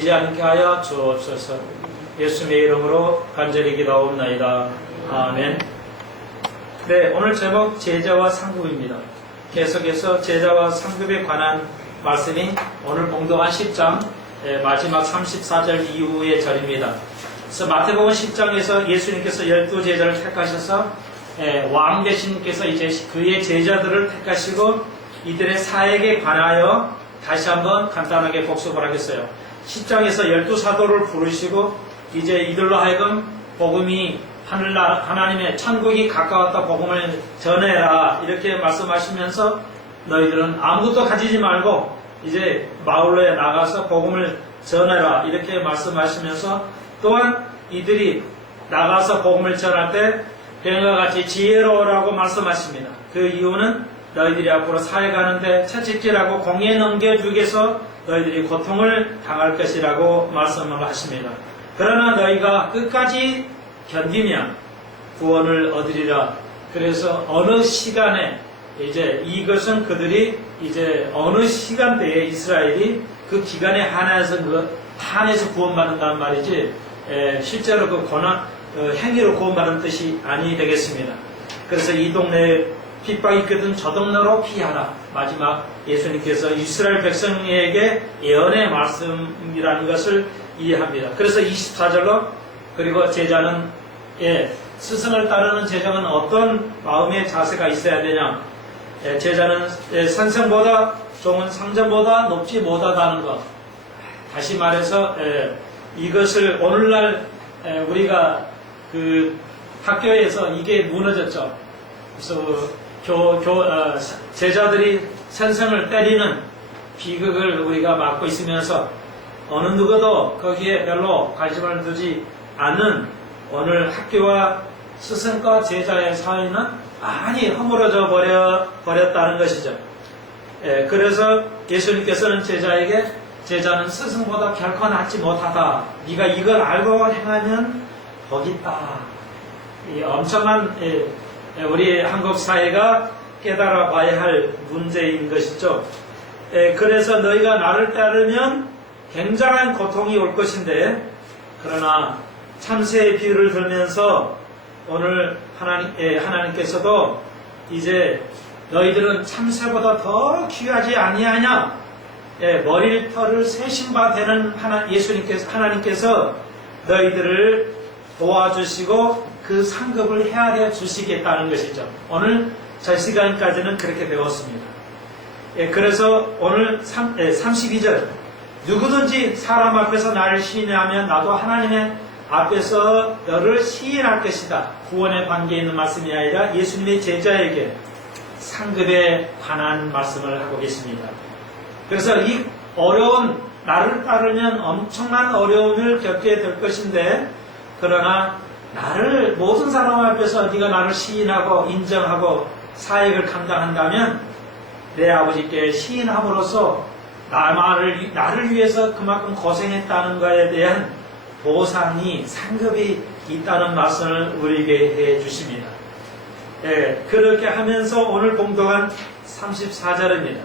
되지 않게 하여 주옵소서. 예수님의 이름으로 간절히 기도하옵나이다. 아멘. 네, 오늘 제목 제자와 상급입니다. 계속해서 제자와 상급에 관한 말씀이 오늘 봉독한 10장 마지막 34절 이후의 절입니다. 그래서 마태복음 10장에서 예수님께서 12제자를 택하셔서 왕 대신께서 이제 그의 제자들을 택하시고 이들의 사역에 관하여 다시 한번 간단하게 복습을 하겠어요. 10장에서 12사도를 부르시고 이제 이들로 하여금 복음이 하나님의 천국이 가까웠다 복음을 전해라 이렇게 말씀하시면서 너희들은 아무것도 가지지 말고 이제 마을로에 나가서 복음을 전해라 이렇게 말씀하시면서 또한 이들이 나가서 복음을 전할 때 뱀과 같이 지혜로우라고 말씀하십니다. 그 이유는 너희들이 앞으로 사역하는데 채찍질하고 공에 넘겨주기 위해서 너희들이 고통을 당할 것이라고 말씀을 하십니다. 그러나 너희가 끝까지 견디면 구원을 얻으리라. 그래서 어느 시간에 이제 이것은 그들이 이제 어느 시간대에 이스라엘이 그 기간에 한해서 구원받는다는 말이지 실제로 그 행위로 구원받는 뜻이 아니 되겠습니다. 그래서 이 동네에 핍박이 있거든 저 동네로 피하라. 마지막 예수님께서 이스라엘 백성에게 예언의 말씀이라는 것을 이해합니다. 그래서 24절로 그리고 제자는 스승을 따르는 제자는 어떤 마음의 자세가 있어야 되냐. 제자는 선생보다 종은 상전보다 높지 못하다는 것. 다시 말해서 이것을 오늘날 우리가 그 학교에서 이게 무너졌죠. 그래서 제자들이 선생을 때리는 비극을 우리가 맡고 있으면서 어느 누구도 거기에 별로 관심을 두지 않는 오늘 학교와 스승과 제자의 사이는 많이 허물어져 버렸다는 것이죠. 그래서 예수님께서는 제자에게 제자는 스승보다 결코 낫지 못하다. 네가 이걸 알고 행하면 복이 있다. 이 엄청난 우리 한국 사회가 깨달아 봐야 할 문제인 것이죠. 그래서 너희가 나를 따르면 굉장한 고통이 올 것인데 그러나 참새의 비유를 들면서 오늘 하나님께서도 이제 너희들은 참새보다 더 귀하지 아니하냐 머리털을 세신 바 되는 하나님께서 너희들을 도와주시고 그 상급을 헤아려 주시겠다는 것이죠. 오늘 저 시간까지는 그렇게 배웠습니다. 그래서 오늘 32절 누구든지 사람 앞에서 나를 시인하면 나도 하나님의 앞에서 너를 시인할 것이다. 구원의 관계에 있는 말씀이 아니라 예수님의 제자에게 상급에 관한 말씀을 하고 계십니다. 그래서 이 어려운 나를 따르면 엄청난 어려움을 겪게 될 것인데 그러나 나를 모든 사람 앞에서 네가 나를 시인하고 인정하고 사역을 감당한다면 내 아버지께 시인함으로써 나를 위해서 그만큼 고생했다는 것에 대한 보상이 상급이 있다는 말씀을 우리에게 해 주십니다. 그렇게 하면서 오늘 봉독한 34절입니다.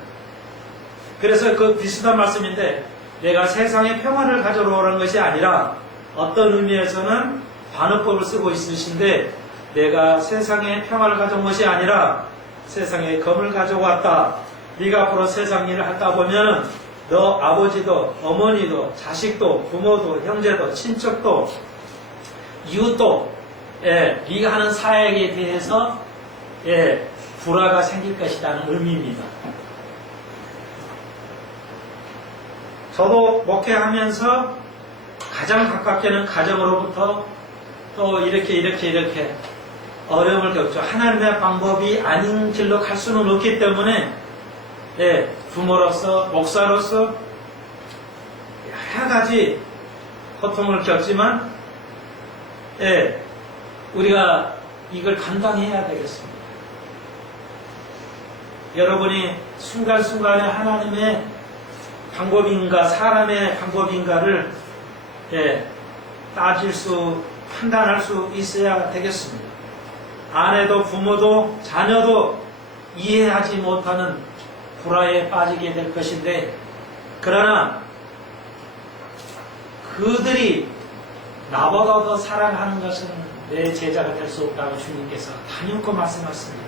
그래서 그 비슷한 말씀인데 내가 세상에 평안을 가져오러 오는 것이 아니라 어떤 의미에서는 반어법을 쓰고 있으신데 내가 세상에 평안을 가져온 것이 아니라 세상에 검을 가져왔다. 네가 앞으로 세상 일을 하다 보면 너 아버지도 어머니도 자식도 부모도 형제도 친척도 이웃도 네가 하는 사역에 대해서 불화가 생길 것이라는 의미입니다. 저도 목회하면서 가장 가깝게는 가정으로부터 또 이렇게 어려움을 겪죠. 하나님의 방법이 아닌 길로 갈 수는 없기 때문에 부모로서 목사로서 여러 가지 고통을 겪지만 우리가 이걸 감당해야 되겠습니다. 여러분이 순간순간에 하나님의 방법인가 사람의 방법인가를 판단할 수 있어야 되겠습니다. 아내도 부모도 자녀도 이해하지 못하는 불화에 빠지게 될 것인데 그러나 그들이 나보다 더 사랑하는 것은 내 제자가 될 수 없다고 주님께서 단연코 말씀하십니다.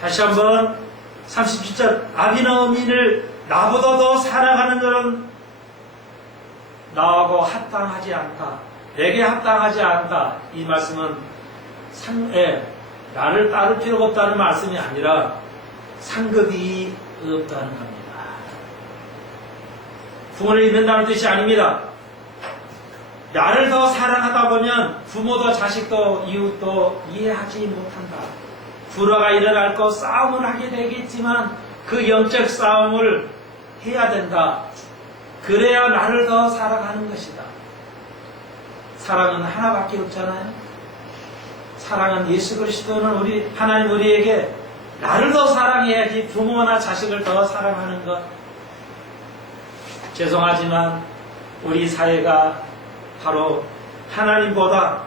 다시 한번 37절 아비너미를 나보다 더 사랑하는 것은 나하고 합당하지 않다. 내게 합당하지 않다. 이 말씀은 나를 따를 필요가 없다는 말씀이 아니라 상급이 없다는 겁니다. 부모를 잃는다는 뜻이 아닙니다. 나를 더 사랑하다 보면 부모도 자식도 이웃도 이해하지 못한다. 불화가 일어날 거 싸움을 하게 되겠지만 그 영적 싸움을 해야 된다. 그래야 나를 더 사랑하는 것이다. 사랑은 하나밖에 없잖아요. 사랑은 예수 그리스도는 하나님 우리에게 나를 더 사랑해야지 부모나 자식을 더 사랑하는 것. 죄송하지만 우리 사회가 바로 하나님보다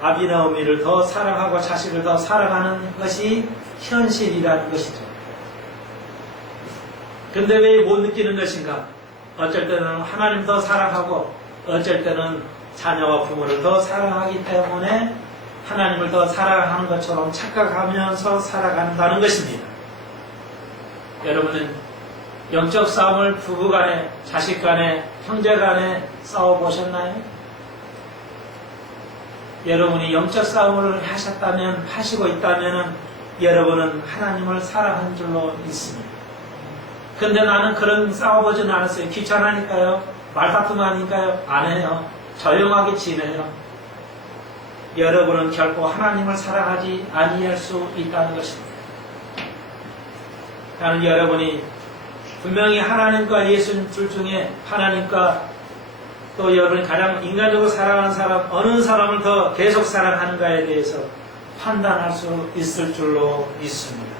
아비나 어미를 더 사랑하고 자식을 더 사랑하는 것이 현실이라는 것이죠. 근데 왜 못 느끼는 것인가? 어쩔 때는 하나님 더 사랑하고 어쩔 때는 자녀와 부모를 더 사랑하기 때문에 하나님을 더 사랑하는 것처럼 착각하면서 살아간다는 것입니다. 여러분은 영적 싸움을 부부 간에, 자식 간에, 형제 간에 싸워보셨나요? 여러분이 영적 싸움을 하시고 있다면 여러분은 하나님을 사랑하는 줄로 믿습니다. 근데 나는 그런 싸워보지는 않았어요. 귀찮으니까요. 말다툼 하니까요. 안 해요. 조용하게 지내요. 여러분은 결코 하나님을 사랑하지 아니할 수 있다는 것입니다. 나는 여러분이 분명히 하나님과 예수님 둘 중에 하나님과 또 여러분이 가장 인간적으로 사랑하는 사람, 어느 사람을 더 계속 사랑하는가에 대해서 판단할 수 있을 줄로 믿습니다.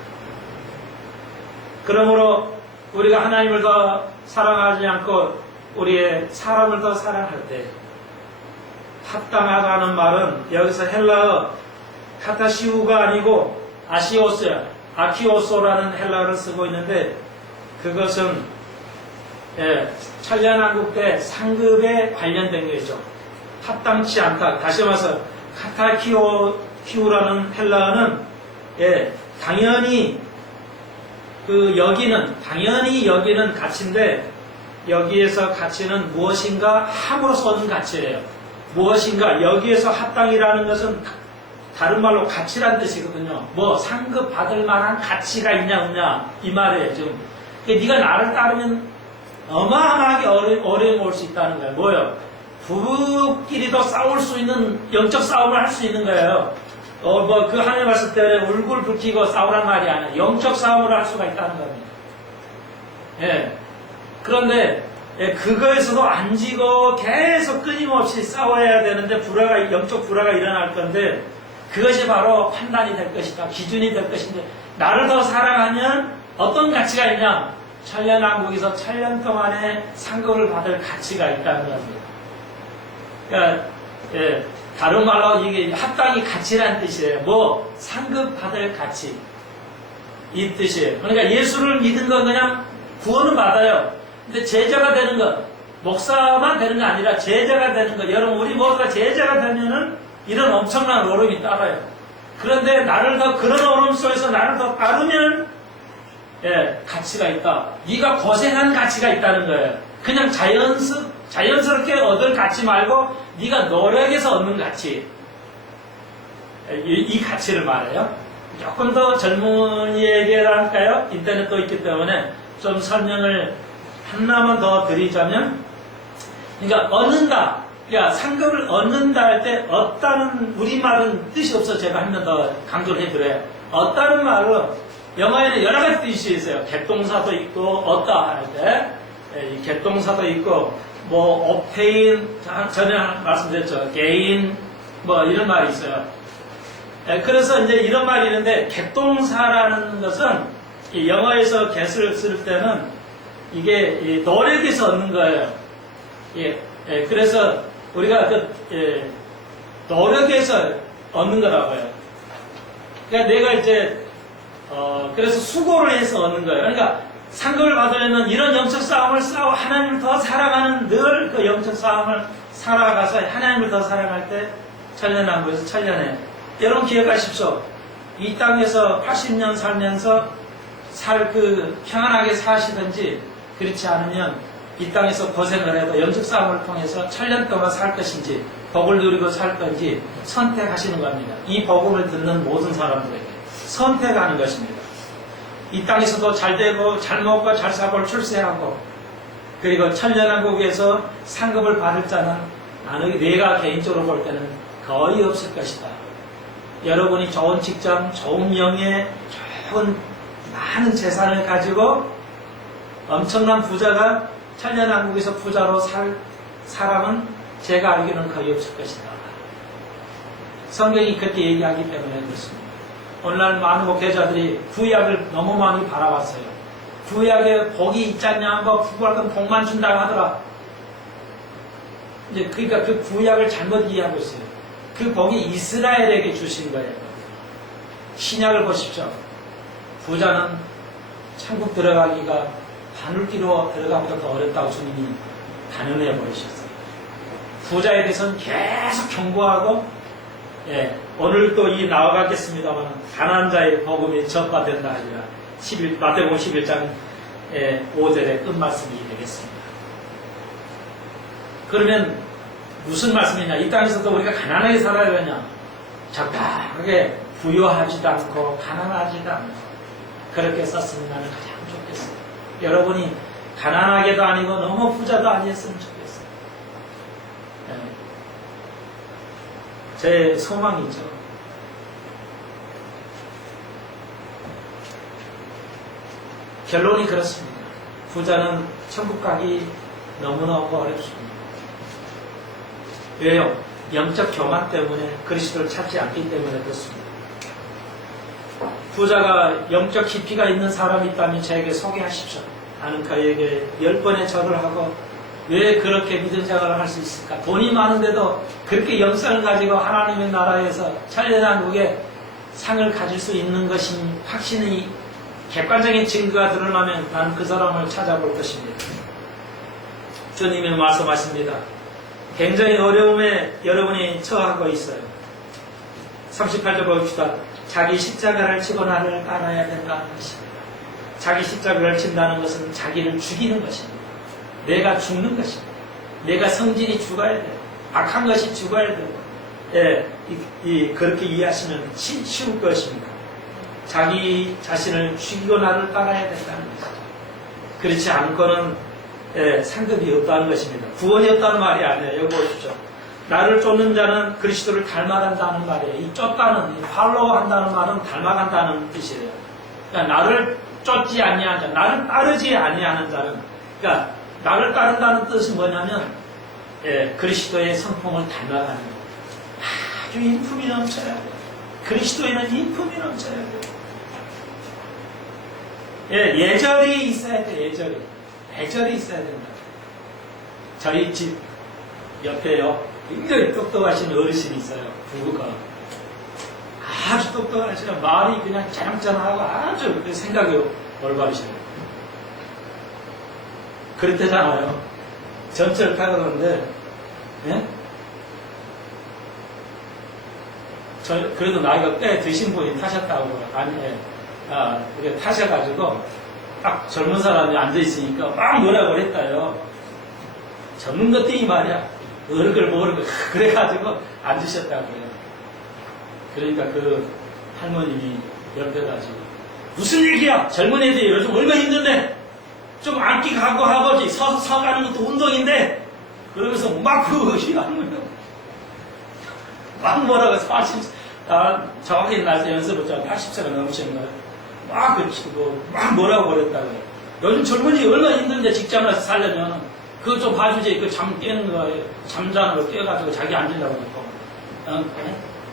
그러므로 우리가 하나님을 더 사랑하지 않고 우리의 사람을 더 사랑할 때 합당하다는 말은 여기서 헬라어 카타시우가 아니고 아시오스야, 아키오소라는 헬라어를 쓰고 있는데 그것은 천년왕국 때 상급에 관련된 것이죠. 합당치 않다. 다시 말해서 카타키오라는 헬라어는 당연히 여기는 가치인데 여기에서 가치는 무엇인가 함으로써 얻는 가치예요. 무엇인가 여기에서 합당이라는 것은 다른 말로 가치란 뜻이거든요. 상급 받을 만한 가치가 있냐 없냐 이 말이에요. 지금 네가 나를 따르면 어마어마하게 어려움이 올 수 있다는 거예요. 뭐예요? 부부끼리도 싸울 수 있는 영적 싸움을 할 수 있는 거예요. 그 하나님 말씀 때문에 울굴 불키고 싸우란 말이 아니에요. 영적 싸움을 할 수가 있다는 겁니다. 그런데 그거에서도 안 지고 계속 끊임없이 싸워야 되는데 영적 불화가 일어날 건데 그것이 바로 판단이 될 것이다. 기준이 될 것인데 나를 더 사랑하면 어떤 가치가 있냐? 천년왕국에서 천년 동안의 상급을 받을 가치가 있다는 겁니다. 그러니까 다른 말로 이게 합당이 가치라는 뜻이에요. 상급 받을 가치 이 뜻이에요. 그러니까 예수를 믿은 건 그냥 구원은 받아요. 근데 제자가 되는 것, 목사만 되는 게 아니라 제자가 되는 것. 여러분 우리 모두가 제자가 되면은 이런 엄청난 어려움이 따라요. 그런데 그런 어려움 속에서 나를 더 따르면 가치가 있다. 네가 고생한 가치가 있다는 거예요. 그냥 자연스럽게 얻을 가치 말고 네가 노력해서 얻는 가치. 이 가치를 말해요. 조금 더 젊은이에게랄까요? 인터넷도 있기 때문에 좀 설명을 하나만 더 드리자면, 그러니까 얻는다. 상급을 얻는다 할 때 얻다는 우리말은 뜻이 없어. 제가 한 번 더 강조를 해드려요. 얻다는 말은 영어에는 여러 가지 뜻이 있어요. 객동사도 있고 얻다 할 때 객동사도 있고 obtain 전에 말씀드렸죠. gain 이런 말이 있어요. 그래서 이제 이런 말이 있는데 객동사라는 것은 영어에서 get을 쓸 때는 이게 노력에서 얻는 거예요. 그래서 우리가 노력에서 얻는 거라고요. 그러니까 내가 이제 그래서 수고를 해서 얻는 거예요. 그러니까 상급을 받으려면 이런 영적 싸움을 싸워 하나님을 더 사랑하는 늘 그 영적 싸움을 살아가서 하나님을 더 사랑할 때 천년왕국에서 천년에 여러분 기억하십시오. 이 땅에서 80년 살면서 평안하게 사시든지 그렇지 않으면 이 땅에서 고생을 해도 영적 싸움을 통해서 천년 동안 살 것인지 복을 누리고 살 건지 선택하시는 겁니다. 이 복음을 듣는 모든 사람들에게 선택하는 것입니다. 이 땅에서도 잘 되고 잘 먹고 잘 살고 출세하고 그리고 천년왕국에서 상급을 받을 자는 내가 개인적으로 볼 때는 거의 없을 것이다. 여러분이 좋은 직장, 좋은 명예, 좋은 많은 재산을 가지고 엄청난 부자가 천년왕국에서 부자로 살 사람은 제가 알기로는 거의 없을 것이다. 성경이 그렇게 얘기하기 때문에 그렇습니다. 오늘날 많은 목회자들이 구약을 너무 많이 바라봤어요. 구약에 복이 있지 않냐, 구약은 복만 준다고 하더라. 이제 그러니까 그 구약을 잘못 이해하고 있어요. 그 복이 이스라엘에게 주신 거예요. 신약을 보십시오. 부자는 천국 들어가기가 바늘기로 들어가기가 더 어렵다고 주님이 단언해 버리셨어요. 부자에 대해서는 계속 경고하고, 오늘 또 이 나와가겠습니다만, 가난한 자의 복음이 전파된다 하리라. 마태복음 11장 5절의 끝말씀이 되겠습니다. 그러면 무슨 말씀이냐? 이 땅에서도 우리가 가난하게 살아야 되냐? 적당하게 부유하지도 않고 가난하지도 않고 그렇게 썼으면 나는 가장 좋겠어요. 여러분이 가난하게도 아니고 너무 부자도 아니었으면 좋겠어요. 제 소망이죠. 결론이 그렇습니다. 부자는 천국 가기 너무너무 어렵습니다. 왜요? 영적 교만 때문에 그리스도를 찾지 않기 때문에 그렇습니다. 부자가 영적 깊이가 있는 사람이 있다면 저에게 소개하십시오. 나는 그에게 10번의 절을 하고 왜 그렇게 믿음 생활을 할 수 있을까? 돈이 많은데도 그렇게 영성을 가지고 하나님의 나라에서 천년왕국에 상을 가질 수 있는 것이 확신이 객관적인 증거가 드러나면 나는 그 사람을 찾아볼 것입니다. 주님이 말씀하십니다. 굉장히 어려움에 여러분이 처하고 있어요. 38절 봅시다. 자기 십자가를 지고 나를 따라야 된다는 것입니다. 자기 십자가를 진다는 것은 자기를 죽이는 것입니다. 내가 죽는 것입니다. 내가 성질이 죽어야 돼요. 악한 것이 죽어야 돼요. 그렇게 이해하시면 쉬울 것입니다. 자기 자신을 죽이고 나를 따라야 된다는 것이죠. 그렇지 않고는 상급이 없다는 것입니다. 구원이 없다는 말이 아니에요. 여기 보십시오. 나를 쫓는 자는 그리스도를 닮아간다는 말이에요. 이 쫓다는, 팔로우 한다는 말은 닮아간다는 뜻이에요. 그러니까 나를 쫓지 아니하는 자, 나를 따르지 아니하는 자는, 그러니까 나를 따른다는 뜻은 뭐냐면 그리스도의 성품을 닮아가는 거예요. 아주 인품이 넘쳐야 돼요. 그리스도에는 인품이 넘쳐야 돼요. 예절이 있어야 돼요. 예절이 있어야 된다. 저희 집 옆에요. 굉장히 똑똑하신 어르신이 있어요. 부부가. 아주 똑똑하시죠. 말이 그냥 짱짱하고 아주 생각이 올바르시네요. 그렇대잖아요. 전철 타고 가는데, 그래도 나이가 꽤 드신 분이 타셨다고, 이렇게 타셔가지고, 딱 젊은 사람이 앉아있으니까 막 뭐라고 했다요. 젊은 것들이 말이야. 어른걸 모르고, 그래가지고 앉으셨다고요. 그러니까 그 할머님이 옆에 가지고, 무슨 얘기야? 젊은 애들이 요즘 얼마나 힘든데? 좀 앉기 각오하고지. 서서 가는 것도 운동인데? 그러면서 막 막 뭐라고 80, 정확히 날짜 연습을 좀 80세가 넘으신 거예요. 막 그치고, 막 뭐라고 그랬다고요. 요즘 젊은이 얼마나 힘든데 직장에서 살려면, 그거 좀 봐주지. 그 잠 깨는 거, 잠자는 거 깨가지고 자기 앉으려고 그러고.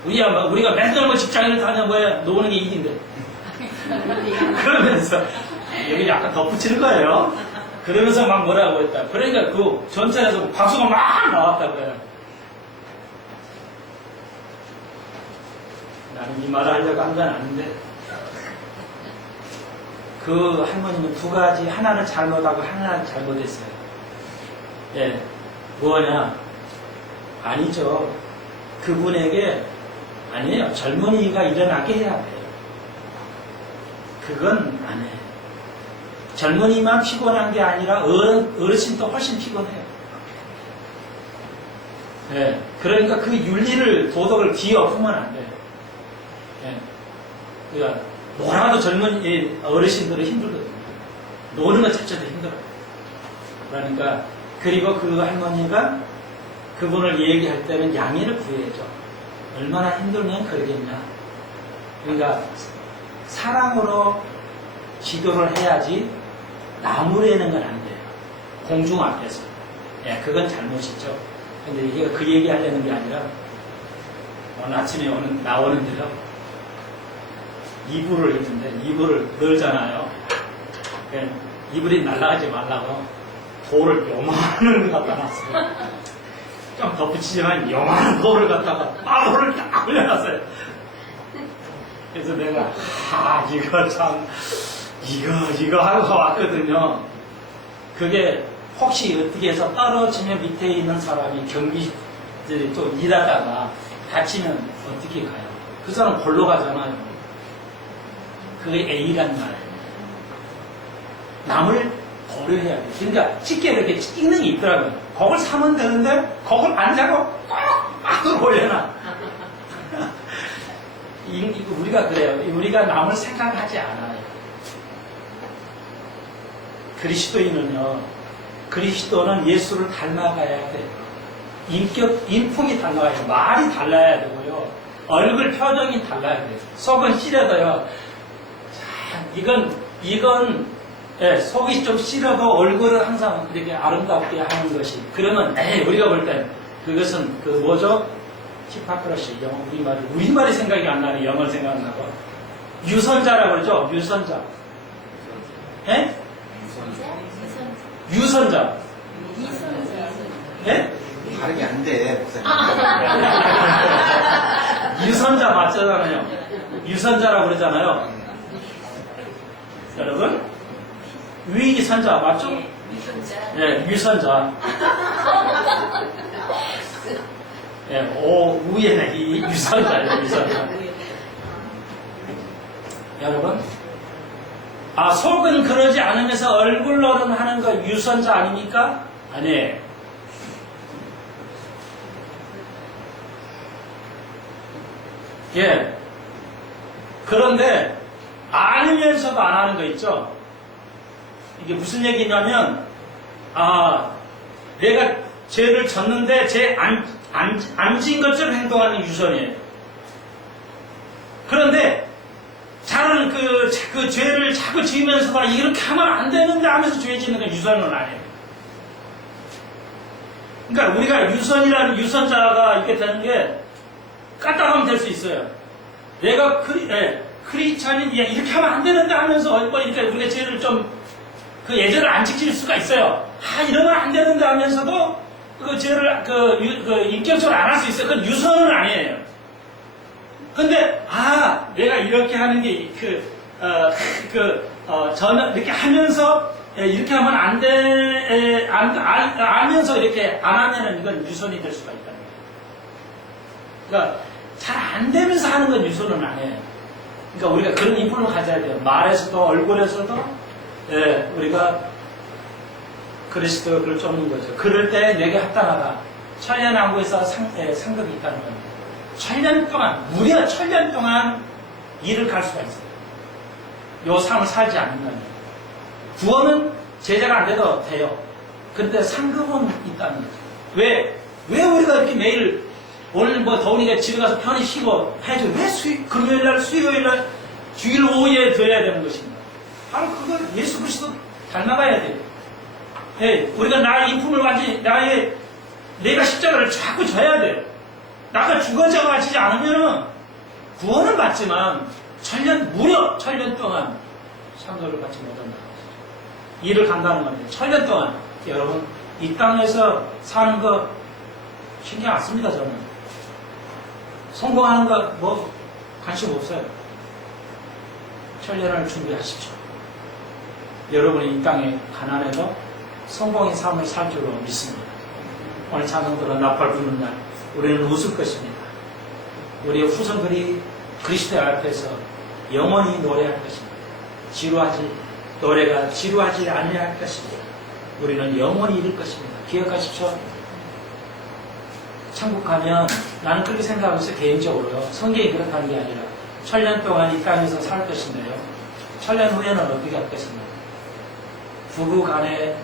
우리가 맨날 직장을 다녀 뭐야, 노는 게 일인데. 그러면서, 여기 약간 덧붙이는 거예요. 그러면서 막 뭐라고 했다. 그러니까 그 전철에서 박수가 막 나왔다고요. 나는 이 말을 하려고 한 건 아닌데. 그 할머니는 두 가지, 하나는 잘못하고 하나는 잘못했어요. 예, 뭐냐? 아니죠. 그분에게, 아니에요. 젊은이가 일어나게 해야 돼요. 그건 안 해요. 젊은이만 피곤한 게 아니라 어르신도 훨씬 피곤해요. 예, 그러니까 그 윤리를, 도덕을 뒤엎으면 안 돼요. 예, 그러니까 뭐라도 젊은 어르신들은 힘들거든요. 노는 것 자체도 힘들어요. 그러니까, 그리고 그 할머니가 그분을 얘기할 때는 양해를 구해야죠. 얼마나 힘들면 그러겠냐. 그러니까, 사랑으로 지도를 해야지 나무라는 건 안 돼요. 공중 앞에서. 예, 그건 잘못이죠. 근데 이게 그 얘기 하려는 게 아니라, 오늘 아침에 나오는데요. 이불을 입는데, 이불을 넣잖아요. 이불이 날아가지 말라고 돌을 요만한 걸 갖다 놨어요. 좀 덧붙이지만 요만한 돌을 갖다가 마루를 딱 올려놨어요. 그래서 내가, 이거 참, 이거 하고 왔거든요. 그게 혹시 어떻게 해서 떨어지면 밑에 있는 사람이 경비들이 또 일하다가 다치면 어떻게 가요? 그 사람 골로 가잖아요. 그게 A란 말이에요. 남을 고려해야 돼요. 그러니까 쉽게 이렇게 찍는 게 있더라고요. 그걸 사면 되는데 그걸 안 사고 꼭 막을 올려놔. 우리가 그래요. 우리가 남을 생각하지 않아요. 그리스도는 예수를 닮아가야 돼요. 인품이 달라야 돼요. 말이 달라야 되고요. 얼굴 표정이 달라야 돼요. 속은 시려도요. 자, 이건 속이 좀 시려도 얼굴을 항상 이렇게 아름답게 하는 것이. 그러면 우리가 볼 땐 그것은 그 뭐죠? 히파크러시, 영어, 우리말이 생각이 안 나네. 영어를 생각나고. 유선자라고 그러죠? 유선자. 예? 유선자. 예? 발음이 안 돼, 목사님. 유선자 맞잖아요. 유선자라고 그러잖아요. 여러분? 위선자 맞죠? 예, 유선자. 예, 위에는 이 유선자예요, 유선자. 여러분? 속은 그러지 않으면서 얼굴로는 하는 거 유선자 아닙니까? 아니에요. 예. 그런데, 알면서도 안 하는 거 있죠? 이게 무슨 얘기냐면, 내가 죄를 졌는데, 안 진 것처럼 행동하는 유선이에요. 그런데, 자는 그 죄를 자꾸 지으면서도 이렇게 하면 안 되는데 하면서 죄 짓는 건 유선은 아니에요. 그러니까 우리가 유선자가 있게 되는 게 까딱하면 될 수 있어요. 내가 크리스찬이 이렇게 하면 안 되는데 하면서 이렇게 우리가 죄를 좀 그 예절을 안 지킬 수가 있어요. 이러면 안 되는데 하면서도 그 죄를 인격적으로 안 할 수 있어요. 그건 유선은 아니에요. 근데 내가 이렇게 하는 게 저는 이렇게 하면서 이렇게 하면 안 돼, 알면서 이렇게 안 하면은 이건 유선이 될 수가 있다는 거예요. 그러니까 잘 안 되면서 하는 건 유선은 아니에요. 그러니까 우리가 그런 인품을 가져야 돼요. 말에서도 얼굴에서도 우리가 그리스도를 쫓는 거죠. 그럴 때 내게 합당하다. 천년왕국에서 상급이 있다는 겁니다. 무려 천년 동안 일을 갈 수가 있어요. 요 삶을 살지 않는다면. 구원은 제자가 안 돼도 돼요. 그런데 상급은 있다는 거죠. 왜 우리가 이렇게 매일, 오늘 더우니까 집에 가서 편히 쉬고 해야죠. 왜 금요일날, 수요일날, 주일 오후에 드려야 되는 것입니다. 바로 그걸 예수 그리스도 닮아가야 돼요. 우리가 나의 인품을 완전히, 내가 십자가를 자꾸 져야 돼요. 나가 죽어져 가지지 않으면 구원은 받지만 무려 천년 동안 상급을 받지 못한다. 일을 간다는 겁니다. 천년 동안. 여러분, 이 땅에서 사는 거 신경 안 씁니다, 저는. 성공하는 거 관심 없어요. 천년을 준비하십시오. 여러분이 이 땅에 가난해도 성공의 삶을 살 줄로 믿습니다. 오늘 찬송들은 나팔 부는 날 우리는 웃을 것입니다. 우리의 후손들이 그리스도 앞에서 영원히 노래할 것입니다. 노래가 지루하지 아니할 것입니다. 우리는 영원히 이룰 것입니다. 기억하십시오. 천국 가면 나는 그렇게 생각하고 있어요. 개인적으로요. 성경이 그렇다는 게 아니라 1000년 동안 이 땅에서 살 것인데요. 1000년 후에는 어떻게 할 것인가? 부부 간에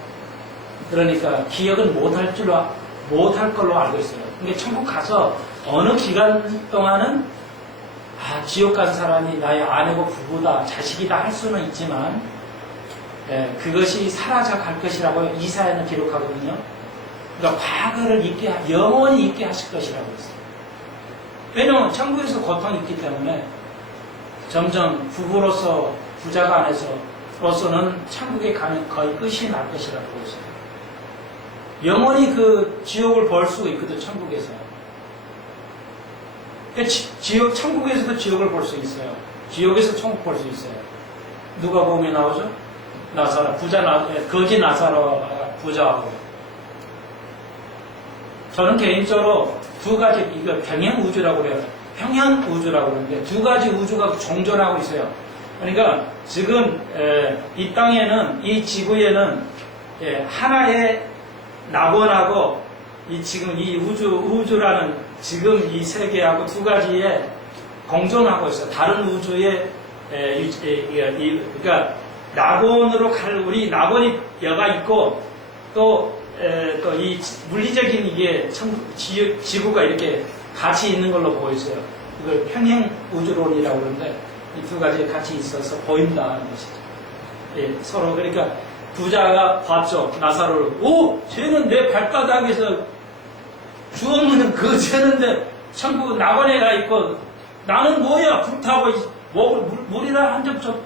그러니까 기억은 못할 걸로 알고 있어요. 그러니까 천국 가서 어느 기간 동안은 지옥 간 사람이 나의 아내고 부부다, 자식이다 할 수는 있지만 그것이 사라져 갈 것이라고 이사야는 기록하거든요. 그러니까 과거를 영원히 잊게 하실 것이라고 했어요. 왜냐하면 천국에서 고통이 있기 때문에 점점 부부로서 부자가 안에서로서는 천국에 가면 거의 끝이 날 것이라고 했어요. 영원히 그 지옥을 볼 수 있거든, 천국에서. 천국에서도 지옥을 볼 수 있어요. 지옥에서 천국 볼 수 있어요. 누가 보면 나오죠? 거지 나사로가 부자하고. 저는 개인적으로 두 가지, 이거 평행우주라고 그래요. 평행우주라고 그러는데 두 가지 우주가 종존하고 있어요. 그러니까 지금 이 땅에는, 이 지구에는 하나의 낙원하고 지금 이 우주라는 지금 이 세계하고 두 가지에 공존하고 있어요. 다른 우주에 그러니까 낙원으로 갈 우리 낙원이 여가 있고 또 이 물리적인 이게 지구가 이렇게 같이 있는 걸로 보여져요. 이걸 평행 우주론이라고 그러는데 이 두 가지 같이 있어서 보인다는 것이죠. 서로 그러니까 부자가 봤죠. 나사로를. 쟤는 내 발바닥에서 주없는 그 쟤는데 천국 낙원에 가 있고 나는 뭐야 불타고 물이라 한 점 좀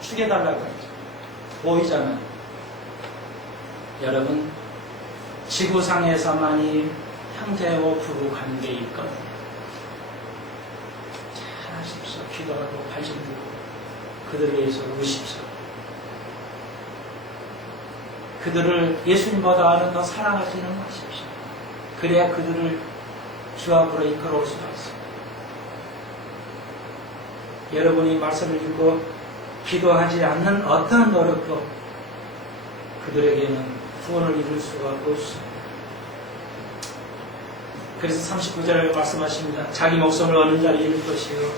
죽여달라고 하죠. 보이잖아요. 여러분, 지구상에서만이 형제와 부부 관계에 있거든요. 잘하십시오. 기도하고 관심 두고 그들을 위해서 우십시오. 그들을 예수님보다는 더 사랑하시는 것이십시오. 그래야 그들을 주 앞으로 이끌어올 수가 있습니다. 여러분이 말씀을 읽고 기도하지 않는 어떤 노력도 그들에게는 구원을 이룰 수가 없습니다. 그래서 39절을 말씀하십니다. 자기 목숨을 얻는 자를 잃을 것이요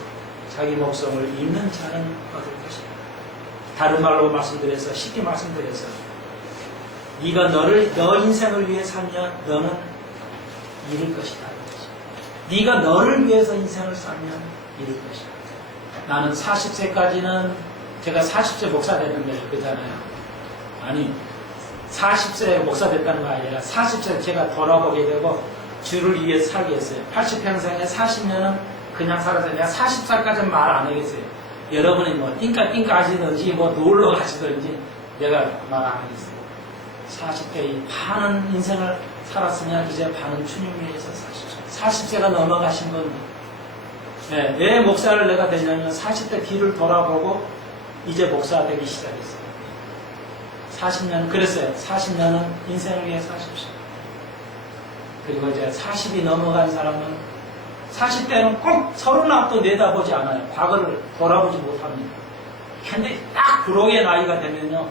자기 목숨을 잃는 자는 얻을 것이다. 다른 말로 말씀드려서 쉽게 말씀드려서 네가 너 인생을 위해 살면 너는 잃을 것이다. 네가 너를 위해서 인생을 살면 잃을 것이다. 나는 40세까지는 제가 40세 목사 됐는데 그잖아요. 아니 40세 목사 됐다는 거 아니라 40세 제가 돌아보게 되고 주를 위해 살게 했어요. 80평생에 40년은 그냥 살아서 내가 40살까지는 말 안 하겠어요. 여러분이 뭐 띵까 하시든지 뭐 놀러 가시든지 내가 말 안 하겠어요. 40대의 반은 인생을 살았으면 이제 반은 주님 위해서 사십시오. 40세가 넘어가신 건 왜 목사를 내가 되냐면 40대 뒤를 돌아보고 이제 목사 되기 시작했어요. 40년 그랬어요. 40년은 인생을 위해 사십시오. 그리고 이제 40이 넘어간 사람은 40대는 꼭 39도 내다보지 않아요. 과거를 돌아보지 못합니다. 근데 딱 부록의 나이가 되면요.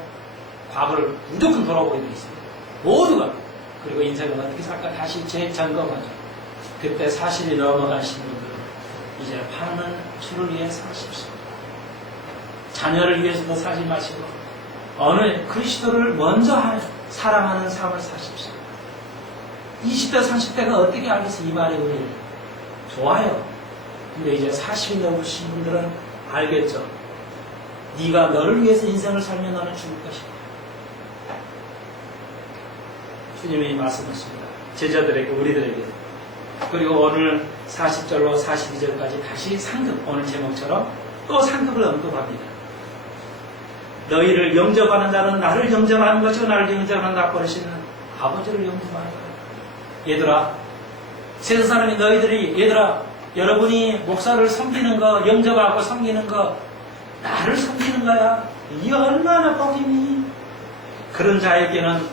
과거를 무조건 돌아보게 되어 있습니다. 모두가. 그리고 인생을 어떻게 살까 다시 재점검하죠. 그때 40이 넘어가신 분들은 이제 반은 주를 위해 사십시오. 자녀를 위해서도 사지 마시고 어느 그리스도를 먼저 사랑하는 삶을 사십시오. 20대 30대가 어떻게 알겠어 이 말이 우리를. 좋아요. 근데 이제 40이 넘으신 분들은 알겠죠. 네가 너를 위해서 인생을 살면 너는 죽을 것이다. 주님이 말씀하십니다. 제자들에게 우리들에게. 그리고 오늘 40절로 42절까지 다시 상급, 오늘 제목처럼 또 상급을 언급합니다. 너희를 영접하는 자는 나를 영접하는 것이고 나를 영접하는 자 버리시는 아버지를 영접하는 거야. 얘들아, 세상 사람이 얘들아, 여러분이 목사를 섬기는 거, 영접하고 섬기는 거 나를 섬기는 거야. 이 얼마나 복이니? 그런 자에게는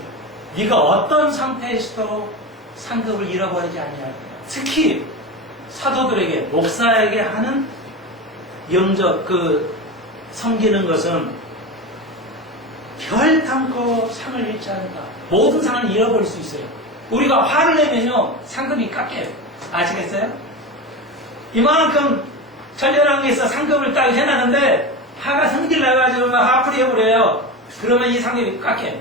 네가 어떤 상태에서도 상급을 잃어버리지 아니하리라. 특히 사도들에게, 목사에게 하는 영적 섬기는 것은 결단코 상을 잃지 않는다. 모든 상을 잃어버릴 수 있어요. 우리가 화를 내면요 상급이 깎여요. 아시겠어요? 이만큼 전련한 게 있어 상급을 딱 해놨는데 화가 성질 나가지고 화풀이 해버려요. 그러면 이 상급이 깎여요.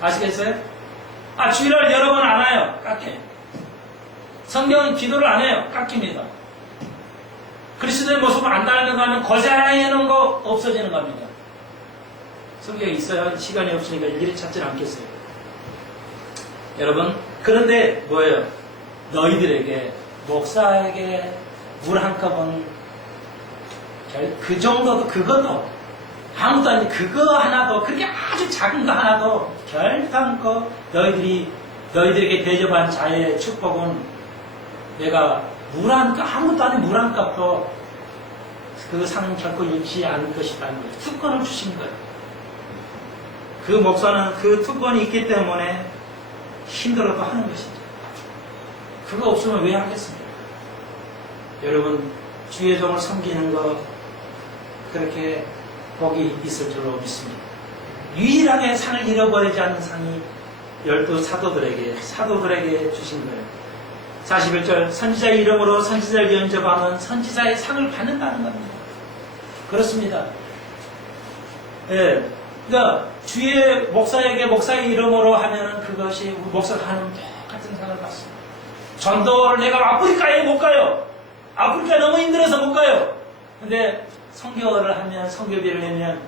아시겠어요? 주일날 여러 번 안 와요. 깎여요. 성경 기도를 안 해요. 깎입니다. 그리스도의 모습을 안 닮는 거 하면 거절해놓은 거 없어지는 겁니다. 성경에 있어요. 시간이 없으니까 일일이 찾지 않겠어요. 여러분, 그런데 뭐예요? 너희들에게, 목사에게 물 한 컵은 그 정도도, 그것도 아무도 아니, 그거 하나도, 그렇게 아주 작은 거 하나도 결단코 너희들에게 대접한 자의 축복은 내가 물 한 컵, 아무도 아닌 물 한 컵도 그 상은 결코 잃지 않을 것이라는 거예요. 특권을 주신 거예요. 그 목사는 그 특권이 있기 때문에 힘들어도 하는 것이죠. 그거 없으면 왜 하겠습니까? 여러분, 주의 종을 섬기는 거 그렇게 복이 있을 줄로 믿습니다. 유일하게 상을 잃어버리지 않는 상이 12 사도들에게 주신 거예요. 41절, 선지자의 이름으로 선지자를 연접하면 선지자의 상을 받는다는 겁니다. 그렇습니다. 예. 그러니까 주의 목사에게 목사의 이름으로 하면은 그것이 목사가 하는 똑같은 상을 받습니다. 전도를 내가 아프리카에 못 가요. 아프리카 너무 힘들어서 못 가요. 근데 선교를 하면, 선교비를 내면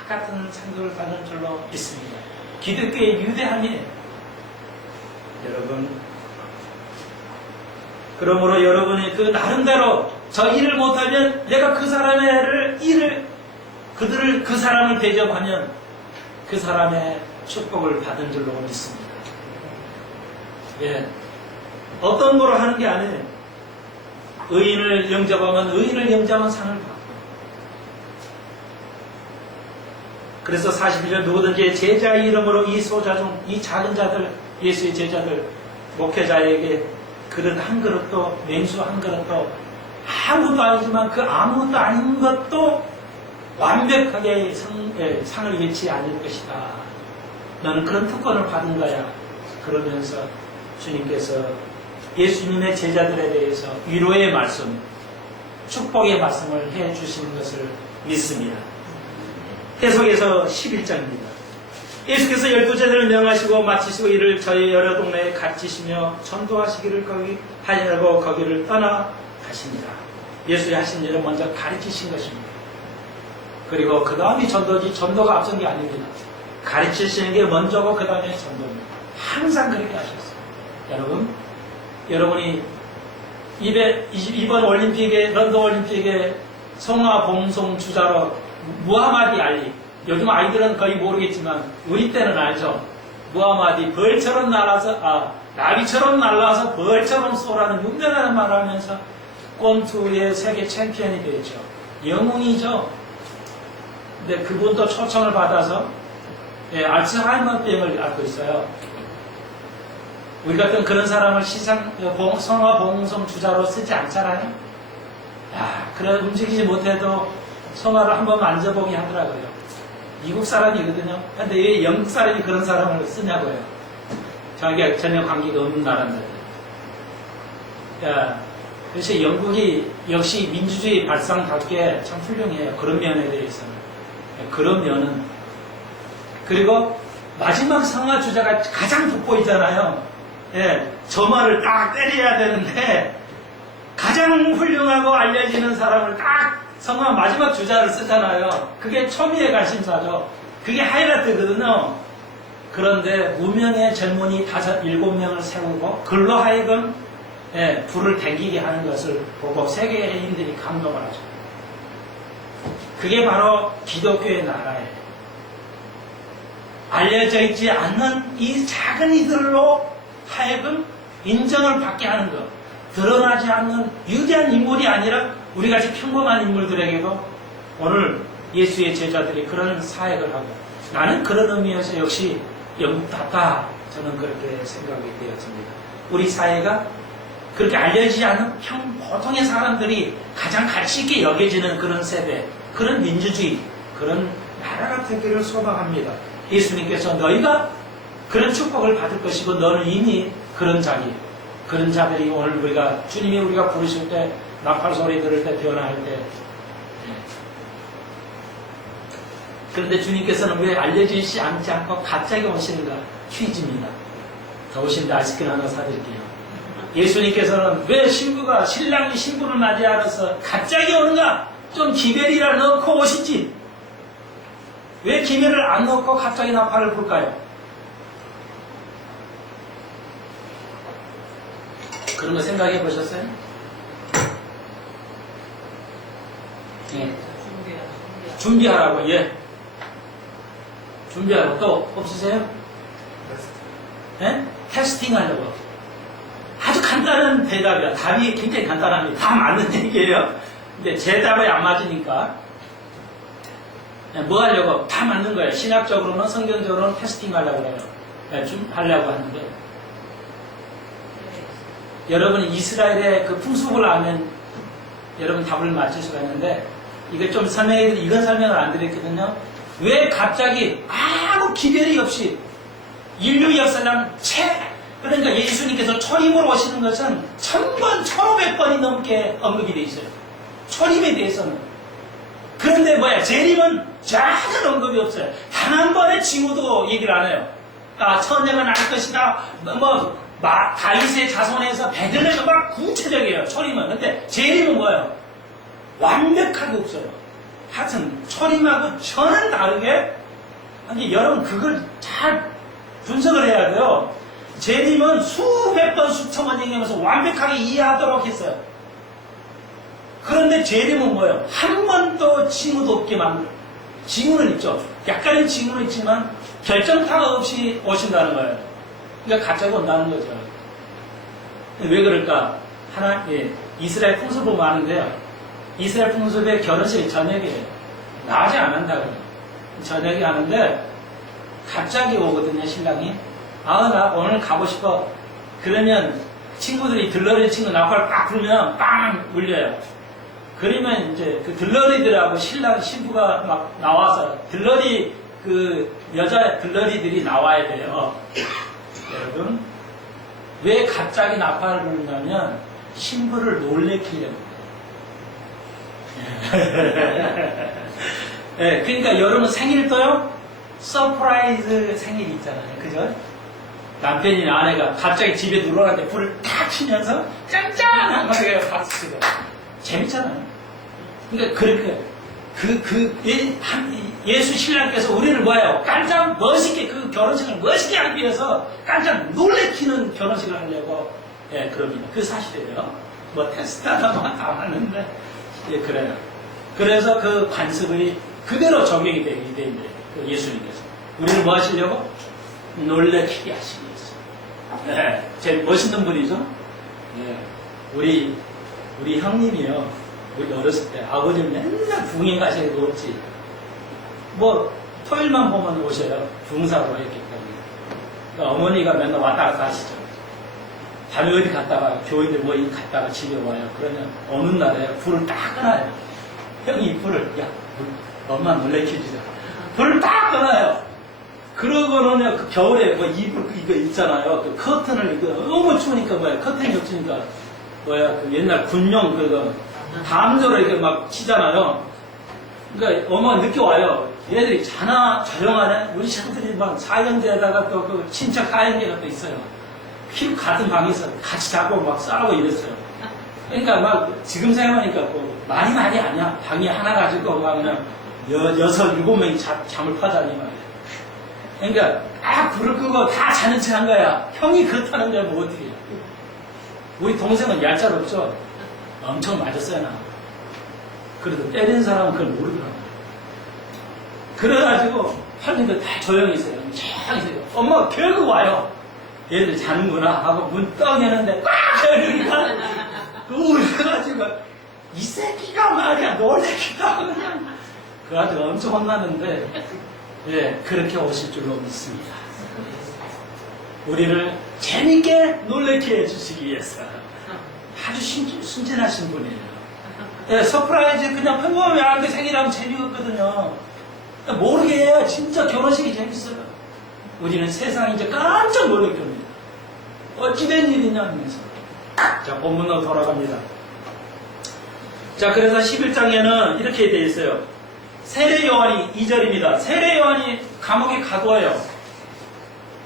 똑같은 상급을 받는 줄로 믿습니다. 기독교의 유대함이에요. 여러분, 그러므로 여러분이 그 나름대로 저 일을 못하면 내가 그 사람의 그 사람을 대접하면 그 사람의 축복을 받은 줄로 믿습니다. 예. 어떤 거로 하는 게 아니에요. 의인을 영접하면 의인을 영접한 상을 받고. 그래서 41절 누구든지 제자의 이름으로 이 소자 중 이 작은 자들, 예수의 제자들, 목회자에게 그릇 한 그릇도, 냉수 한 그릇도 아무것도 아니지만 그 아무것도 아닌 것도 완벽하게 상을 잃지 않을 것이다. 너는 그런 특권을 받은 거야. 그러면서 주님께서 예수님의 제자들에 대해서 위로의 말씀, 축복의 말씀을 해 주시는 것을 믿습니다. 계속해서 11장입니다. 예수께서 12제자를 명하시고 마치시고 이를 저희 여러 동네에 갇히시며 전도하시기를 하려고 거기를 떠나 가십니다. 예수의 하신 일을 먼저 가르치신 것입니다. 그리고 그 다음이 전도지, 전도가 앞선 게 아닙니다. 가르치시는 게 먼저고 그 다음에 전도입니다. 항상 그렇게 하셨어요. 여러분이 이번 올림픽에, 런던 올림픽에 송화봉송 주자로 무하마디 알리, 요즘 아이들은 거의 모르겠지만 우리 때는 알죠. 무하마디 벌처럼 날아서, 나비처럼 날아서 벌처럼 쏘라는 유명한 말을 하면서 권투의 세계 챔피언이 되었죠. 영웅이죠. 근데 그분도 초청을 받아서 알츠하이머병을 앓고 있어요. 우리 같은 그런 사람을 성화봉송 주자로 쓰지 않잖아요. 그래 움직이지 못해도 성화를 한번 만져보게 하더라고요. 미국 사람이거든요. 근데 왜 영국 사람이 그런 사람을 쓰냐고요. 자기가 전혀 관계가 없는 나라인데. 그래서 영국이 역시 민주주의 발상답게 참 훌륭해요. 그런 면에 대해서는. 그런 면은. 그리고 마지막 성화 주자가 가장 돋보이잖아요. 저 말을 딱 때려야 되는데 가장 훌륭하고 알려지는 사람을 딱 성화 마지막 주자를 쓰잖아요. 그게 초미의 관심사죠. 그게 하이라이트거든요. 그런데 무명의 젊은이 7명을 세우고 글로 하여금 불을 댕기게 하는 것을 보고 세계인들이 감동을 하죠. 그게 바로 기독교의 나라예요. 알려져 있지 않는 이 작은 이들로 하여금 인정을 받게 하는 것. 드러나지 않는 위대한 인물이 아니라 우리같이 평범한 인물들에게도 오늘 예수의 제자들이 그런 사역을 하고 나는 그런 의미에서 역시 영국답다 저는 그렇게 생각이 되었습니다. 우리 사회가 그렇게 알려지지 않은 보통의 사람들이 가장 가치 있게 여겨지는 그런 세대, 그런 민주주의, 그런 나라가 되기를 소망합니다. 예수님께서 너희가 그런 축복을 받을 것이고 너는 이미 그런 자기, 그런 자들이 오늘 우리가 주님이 우리가 부르실 때 나팔 소리 들을 때 변화할 때 그런데 주님께서는 왜 알려지지 않지 않고 갑자기 오시는가? 퀴즈입니다. 더 오신데 아이스크림 하나 사드릴게요. 예수님께서는 왜 신랑이 신부를 맞이하러서 갑자기 오는가? 좀 기별이라 넣고 오시지. 왜 기별을 안 넣고 갑자기 나팔을 불까요? 그런 거 생각해 보셨어요? 예. 준비하라고, 예. 준비하라고. 또 없으세요? 예? 테스팅 하려고. 아주 간단한 대답이야. 답이 굉장히 간단합니다. 다 맞는 얘기예요. 근데 제 답이 안 맞으니까. 뭐 하려고? 다 맞는 거예요. 신학적으로는, 성경적으로는 테스팅 하려고 해요. 좀 하려고 하는데. 여러분이 이스라엘의 그 풍습을 알면 여러분 답을 맞출 수가 있는데, 이거 좀 이건 설명을 안 드렸거든요. 왜 갑자기 아무 기별이 없이 인류 역사상 그러니까 예수님께서 초림으로 오시는 것은 1000번, 1500번이 넘게 언급이 돼 있어요. 초림에 대해서는. 그런데 재림은 전혀 언급이 없어요. 단 한 번의 징후도 얘기를 안 해요. 천녀가 날 것이다. 다윗의 자손에서 베들레헴은 막 구체적이에요. 초림은. 근데 재림은 뭐예요? 완벽하게 없어요. 하여튼 초림하고 전혀 다르게. 근데 여러분 그걸 잘 분석을 해야 돼요. 재림은 수백 번, 수천 번 얘기하면서 완벽하게 이해하도록 했어요. 그런데 재림은 뭐예요? 한 번도 징후도 없게 만들어요. 징후는 있죠. 약간의 징후는 있지만 결정타가 없이 오신다는 거예요. 그러니까 갑자기 온다는 거죠. 왜 그럴까? 이스라엘 풍습은 많은데요. 이스라엘 풍습의 결혼식이 저녁에 낮에 안 한다고요. 저녁에 하는데 갑자기 오거든요, 신랑이. 나 오늘 가고 싶어. 그러면 친구들이 들러리 친구 나팔 빡 불면 빵 울려요. 그러면 이제 그 들러리들하고 신부가 막 나와서 여자 들러리들이 나와야 돼요. 여러분, 왜 갑자기 나팔을 부르냐면 신부를 놀래키려고. 네, 그러니까 여러분 생일도요, 서프라이즈 생일이 있잖아요. 그죠? 남편이나 아내가 갑자기 집에 들어오는데 불을 탁 켜면서 짠짠! 하게 박수 치고. 재밌잖아요. 그러니까 그렇게, 예수 신랑께서 우리를 뭐예요? 깜짝 멋있게 그 결혼식을 멋있게 하기 위해서 깜짝 놀래키는 결혼식을 하려고, 그럽니다. 그 사실이에요. 테스트하다 다 맞는데, 그래요. 그래서 그 관습이 그대로 적용이 되게 됩니다. 예수님께서. 우리를 뭐 하시려고? 놀래키게 하시기 위해서. 제일 멋있는 분이죠? 우리 형님이요. 우리 어렸을 때 아버지는 맨날 부흥회 가시게 놀지. 토요일만 보면 오셔요. 부흥사로 했기 때문에. 그러니까 어머니가 맨날 왔다 갔다 하시죠. 밤에 어디 갔다가 교인들 모임 갔다가 집에 와요. 그러면 어느 날에 불을 딱 꺼놔요. 형이 불을 엄마 놀래키지죠. 불을 딱 꺼놔요. 그러고는 그 겨울에 이불 이거 있잖아요. 그 커튼을 너무 추우니까 커튼이 없으니까 그 옛날 군용 그거 담요로 이렇게 막 치잖아요. 그러니까 엄마가 늦게 와요. 얘들이 자영하네. 우리 친구들이 막 사형제에다가 또 그 친척 사형제가 또 있어요. 피부 같은 방에서 같이 자고 막 싸우고 이랬어요. 그러니까 지금 생각하니까 말이 아니야. 방이 하나 가지고 그냥 6-7명이 잠을 파자니 말이야. 그러니까 불을 끄고 다 자는 척 한 거야. 형이 그렇다는데 어떻게 해요. 우리 동생은 얄짤없죠. 엄청 맞았어요, 나. 그래도 때린 사람은 그걸 모르더라고요. 그래가지고 팔림들 다 조용히 있어요. 조용히 있어요. 엄마가 결국 와요. 얘들 자는구나 하고 문 떡 여는데 꽉 열으니까 울어가지고 이 새끼가 말이야 놀래키다 그냥 그 아주 엄청 혼나는데, 예, 그렇게 오실 줄로 믿습니다. 우리를 재밌게 놀래게 해주시기 위해서 아주 순진하신 분이에요. 예, 서프라이즈 그냥 평범하게 생일하면 재미없거든요. 모르게 해야 진짜 결혼식이 재밌어요. 우리는 세상이 이제 깜짝 놀랄 겁니다. 어찌된 일이냐 하면서. 자, 본문으로 돌아갑니다. 자, 그래서 11장에는 이렇게 되어 있어요. 세례 요한이 2절입니다. 세례 요한이 감옥에 가두어요.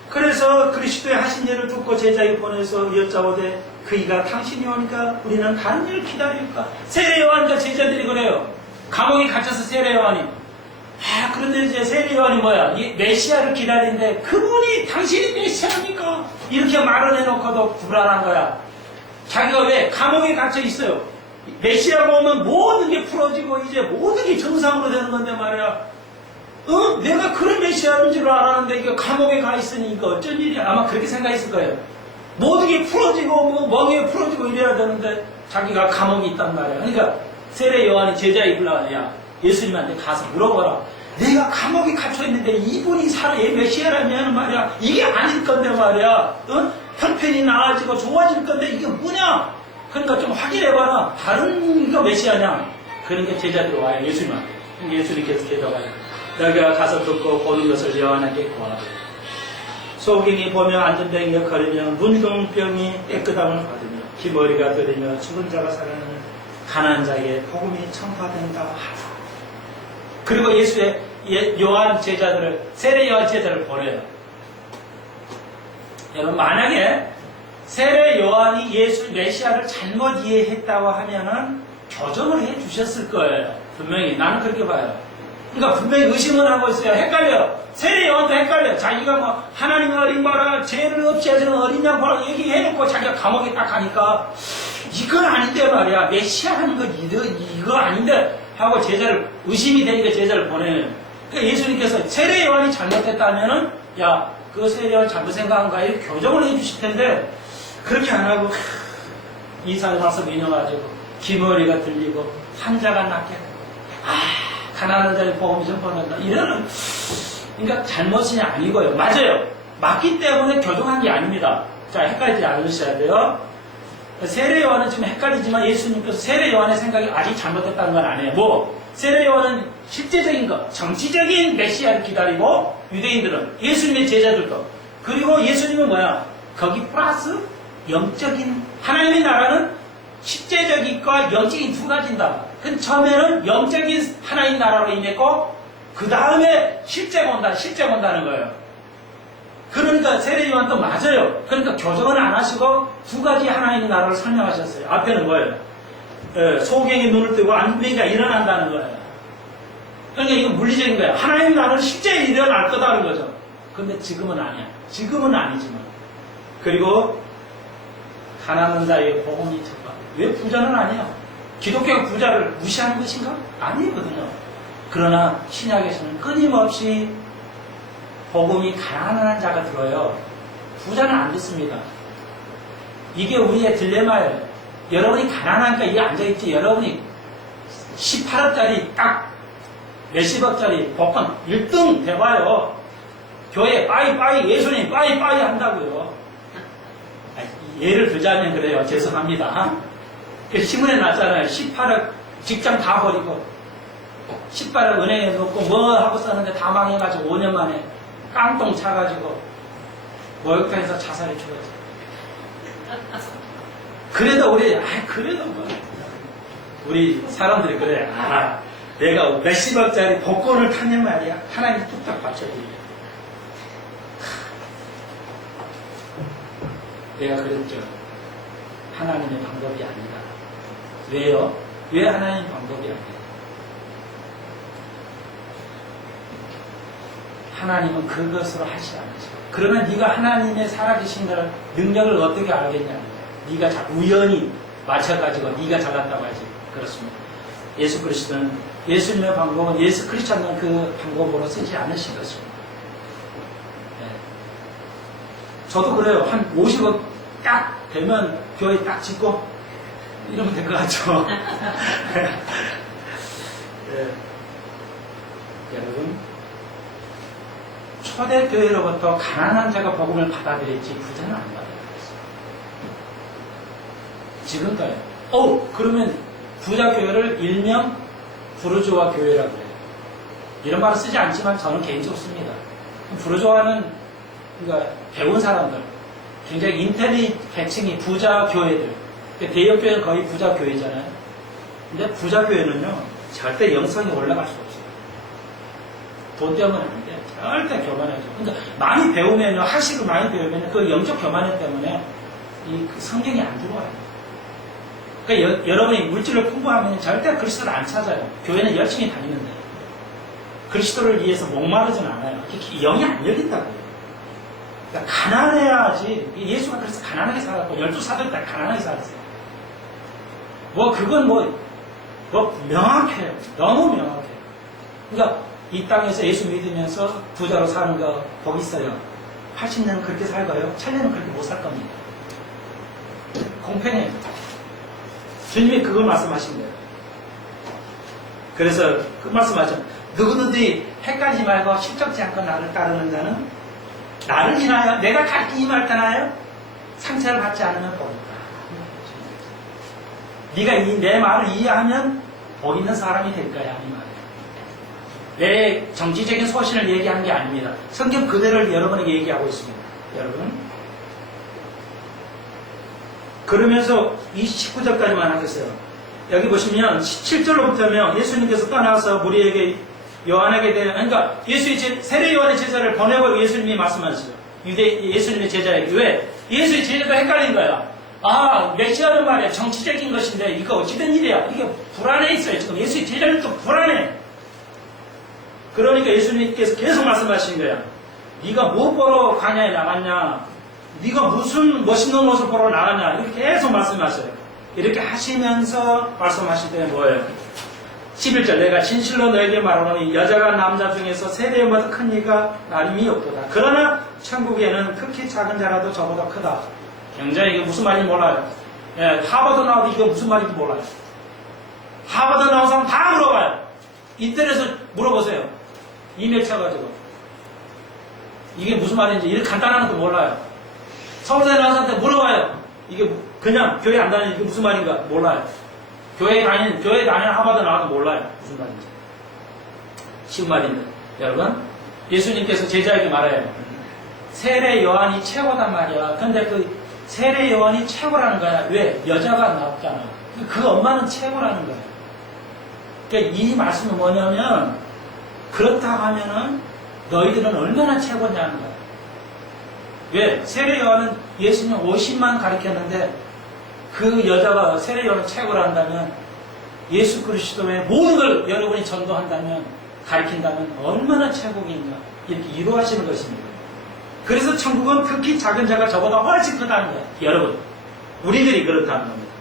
그래서 그리스도의 하신 일을 듣고 제자에게 보내서 여짜오되 그이가 당신이 오니까 우리는 다른 일을 기다릴까? 세례 요한과 제자들이 그래요. 감옥에 갇혀서 세례 요한이. 그런데 이제 세례 요한이 뭐야? 이 메시아를 기다리는데 그분이 당신이 메시아입니까? 이렇게 말을 해놓고도 불안한 거야. 자기가 왜 감옥에 갇혀 있어요? 메시아가 오면 모든 게 풀어지고 이제 모든 게 정상으로 되는 건데 말이야. 내가 그런 메시아인 줄 알았는데 이거 감옥에 가 있으니 이거 어쩐 일이야? 아마 그렇게 생각했을 거예요. 모든 게 풀어지고 뭐 멍에 풀어지고 이래야 되는데 자기가 감옥에 있단 말이야. 그러니까 세례 요한이 제자에 불러야 예수님한테 가서 물어보라. 내가 감옥에 갇혀 있는데 이분이 살아의 메시아라면 말이야. 이게 아닐 건데 말이야. 형편이 나아지고 좋아질 건데 이게 뭐냐? 그러니까 좀 확인해봐라. 다른 이가 메시아냐? 그러니까 제자들이 와요. 예수님한테. 예수님께서 대답하요. 너희가 가서 듣고 보는 것을 요한에게 구하라. 소경이 보며 안전병이 걸으며 문둥병이 깨끗함을 받으며 기머리가 들으며 죽은 자가 살아나는 가난한 자에게 복음이 전파된다 하라. 그리고 예수의 요한 제자들을 세례 요한 제자를 보내요. 여러분 만약에 세례 요한이 예수 메시아를 잘못 이해했다고 하면은 교정을 해 주셨을 거예요. 분명히 나는 그렇게 봐요. 그러니까 분명히 의심을 하고 있어요. 헷갈려. 세례 요한도 헷갈려. 자기가 뭐 하나님의 어린 바라 죄를 없이 하시는 어린 양 바라 얘기해놓고 자기가 감옥에 딱 가니까 이건 아닌데 말이야. 메시아라는 거 이거 아닌데 하고 제자를 의심이 되니까 제자를 보내요. 그러니까 예수님께서 세례 요한이 잘못했다면은 야, 그 세례 요한 잘못 생각한 거야. 이렇게 교정을 해주실 텐데 그렇게 안 하고 이사를 와서 민영가지고 기머리가 들리고 환자가 낫게 하고 가난한 자의 복음이 전파된다. 이러는 그러니까 잘못이 아니고요. 맞아요. 맞기 때문에 교정한 게 아닙니다. 자, 헷갈리지 않으셔야 돼요. 세례 요한은 지금 헷갈리지만 예수님께서 세례 요한의 생각이 아직 잘못됐다는 건 아니에요. 뭐 세례 요한은 실제적인 것, 정치적인 메시아를 기다리고 유대인들은 예수님의 제자들도 그리고 예수님은 뭐야? 거기 플러스 영적인 하나님의 나라는 실제적인과 영적인 두 가지다. 그 처음에는 영적인 하나님 나라로 임했고 그 다음에 실제 본다는 거예요. 그러니까 세례 요한도 맞아요. 그러니까 교정은 안 하시고 두 가지 하나님의 나라를 설명하셨어요. 앞에는 뭐예요? 소경이 눈을 뜨고 안병이가 일어난다는 거예요. 그러니까 이건 물리적인 거예요. 하나님의 나라는 실제 일어날 거다는 거죠. 근데 지금은 아니야. 지금은 아니지만. 그리고 가난한 자의 복음이 전파. 왜 부자는 아니야? 기독교가 부자를 무시하는 것인가? 아니거든요. 그러나 신약에서는 끊임없이 복음이 가난한 자가 들어요. 부자는 안 듣습니다. 이게 우리의 딜레마예요. 여러분이 가난하니까 이게 앉아있지. 여러분이 18억짜리 딱 몇십억짜리 복권 1등 돼봐요. 교회 빠이빠이 예수님 빠이빠이 한다고요. 예를 들자면 그래요. 죄송합니다. 신문에 났잖아요. 18억 직장 다 버리고 18억 은행에 넣고 뭐 하고 썼는데 다 망해가지고 5년 만에 깡통 차가지고 목욕탕에서 자살해 죽었죠. 그래도 그래도 뭐 우리 사람들이 그래. 내가 몇십억짜리 복권을 타면 말이야. 하나님 뚝딱 받쳐드려. 내가 그랬죠. 하나님의 방법이 아니다. 왜요? 왜 하나님의 방법이 아니다? 하나님은 그것으로 하시지 않으시고 그러면 네가 하나님의 살아계신 걸 능력을 어떻게 알겠냐? 네가 우연히 맞춰가지고 네가 잘났다고 하지. 그렇습니다. 예수 그리스도는 예수님의 방법은 예수 그리스도는 그 방법으로 쓰지 않으신 것입니다. 네. 저도 그래요. 한 50억 딱 되면 교회 딱 짓고 이러면 될 것 같죠. 네. 여러분, 초대교회로부터 가난한 자가 복음을 받아들였지 부자는 안 받아들였어요. 지금까지. 그러면 부자 교회를 일명 부르주아 교회라고 그래요. 이런 말을 쓰지 않지만 저는 개인적으로 씁니다. 부르주아는 그러니까 배운 사람들, 굉장히 인텔리 계층이 부자 교회들. 대형 교회는 거의 부자 교회잖아요. 근데 부자 교회는요, 절대 영성이 올라갈 수 없어요. 돈 때문에 안 돼. 절대 교만해져. 그러니까 많이 배우면요, 학식을 많이 배우면 그 영적 교만해 때문에 그 성경이 안 들어와요. 그러니까 여러분이 물질을 풍부하면 절대 그리스도를 안 찾아요. 교회는 열심히 다니는데. 그리스도를 위해서 목마르진 않아요. 영이 안 열린다고요. 그러니까 가난해야지. 예수가 그래서 가난하게 살았고, 12사도들 다 가난하게 살았어요. 그건 명확해요. 너무 명확해요. 그러니까 이 땅에서 예수 믿으면서 부자로 사는 거 복 있어요. 80년은 그렇게 살 거예요. 1000년은 그렇게 못 살 겁니다. 공평해요. 주님이 그걸 말씀하신 거예요. 그래서 그 말씀하죠. 누구든지 헷갈리지 말고 실적지 않고 나를 따르는 자는 나를 인하여 내가 가르치기 말하여 상처를 받지 않으면 복이다. 네가 내 말을 이해하면 복 있는 사람이 될 거야. 이 말이에요. 내 정치적인 소신을 얘기하는 게 아닙니다. 성경 그대로를 여러분에게 얘기하고 있습니다. 여러분. 그러면서 29절까지만 하겠어요. 여기 보시면 17절로부터면 예수님께서 떠나서 우리에게 요한에게 대해, 그러니까 세례 요한의 제자를 보내고 예수님이 말씀하시죠. 예수님의 제자에게. 왜? 예수의 제자도 헷갈린 거야. 메시아는 말이야. 정치적인 것인데, 이거 어찌된 일이야. 이게 불안해 있어요. 지금 예수의 제자들도 불안해. 그러니까 예수님께서 계속 말씀하신 거야. 네가 뭐 보러 광야에 나갔냐? 네가 무슨 멋있는 옷을 보러 나갔냐? 이렇게 계속 말씀하셔요. 이렇게 하시면서 말씀하실 때 뭐예요? 11절 내가 진실로 너에게 말하노니 여자가 남자 중에서 세대보다 큰 이가 나림이 없도다. 그러나 천국에는 극히 작은 자라도 저보다 크다. 굉장히 이게 무슨 말인지 몰라요. 하버드 나와도 이게 무슨 말인지 몰라요. 하버드 나온 사람 다 물어봐요. 인터넷에서 물어보세요. 이메일 쳐가지고 이게 무슨 말인지 이렇게 간단한 것도 몰라요. 서울대 나온 사람한테 물어봐요. 이게 그냥 교회 안 다니는 이게 무슨 말인가 몰라요. 교회 다니는 하버드 나와도 몰라요. 무슨 말인지. 쉬운 말인데. 여러분, 예수님께서 제자에게 말해요. 세례 요한이 최고단 말이야. 근데 그 세례 요한이 최고라는 거야. 왜? 여자가 나왔잖아. 그 엄마는 최고라는 거야. 그러니까 이 말씀은 뭐냐면, 그렇다 하면은 너희들은 얼마나 최고냐는 거야. 왜? 세례 요한은 예수님 50만 가르쳤는데 그 여자가 세례 요한은 최고라 한다면 예수 그리스도의 모든 걸 여러분이 전도한다면 가르친다면 얼마나 최고인가 이렇게 이루어하시는 것입니다. 그래서 천국은 극히 작은 자가 저보다 훨씬 크다는 거예요. 여러분, 우리들이 그렇다는 겁니다.